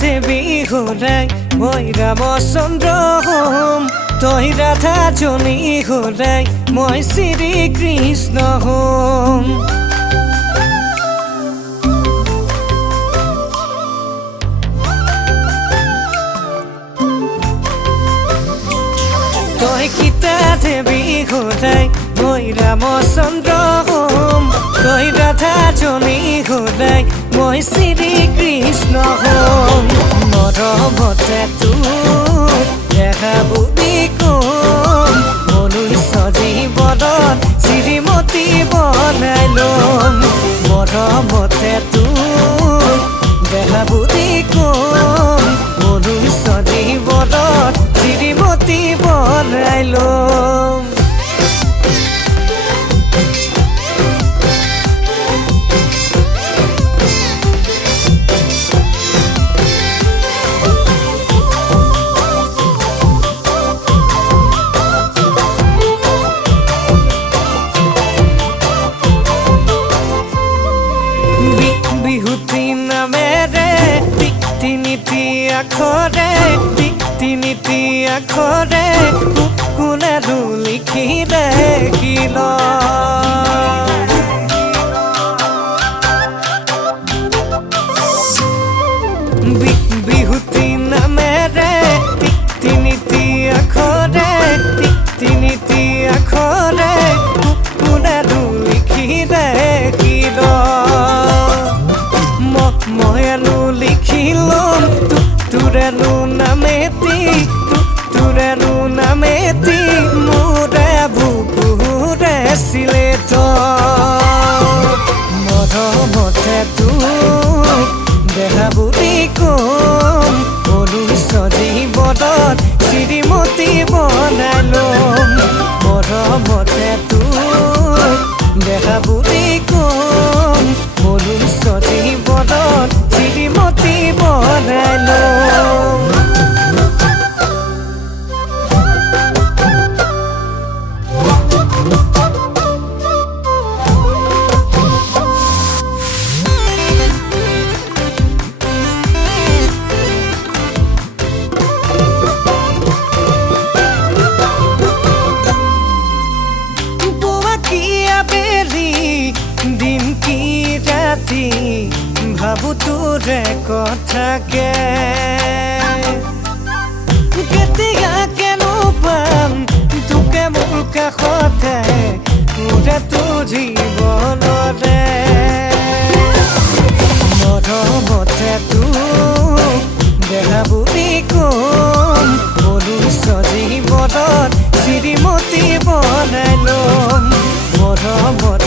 দেৱী হৰাই মই ৰামচন্দ্ৰ হ'ম তই ৰাধাজনী হৰাই মই শ্ৰী কৃষ্ণ হ'ম তই সীতা দেৱী হৰাই মই ৰামচন্দ্ৰ হ'ম তই ৰাধাজনী হৰাই মই শ্ৰী কৃষ্ণ হ'ম মৰমতে তোক দেখা বুলি কম মনুষ্য জীৱনত শ্ৰীমতী বনাই ল'ম মৰমতে তোক দেখা বুলি কম মনুষ্য জীৱনত শ্ৰীমতী বনাই ল'ম বিহুতি নামেৰে তিনিটি আখৰে তিনিটি আখৰে কোনেনো লিখিলে কিল বিহুতি নামেৰে তিনিটি আখৰে তিনিটি আখৰে কোনেনো লিখিলে কিল ময়ানো লিখিলম তোৰেনো নামেতি মোৰে বুকুৰে চিলেত মৰমতে তোক দেখা বুলি কম মনুষ্য জীৱনত শ্ৰীমতী বনাই ল'ম মৰমতে তোক দেখা বুলি কম মনুষ্য জীৱনত শ্ৰীমতী বনাই ল'ম ভাবো তোৰে কথাকে কেতিয়াকেনো পাম তোকে মোৰ কাষতে মোৰে তোৰ জীৱনৰে মৰমতে তোক দেখা বুলি কম মনুষ্য জীৱনত শ্ৰীমতী বনাই ল'ম মৰমতে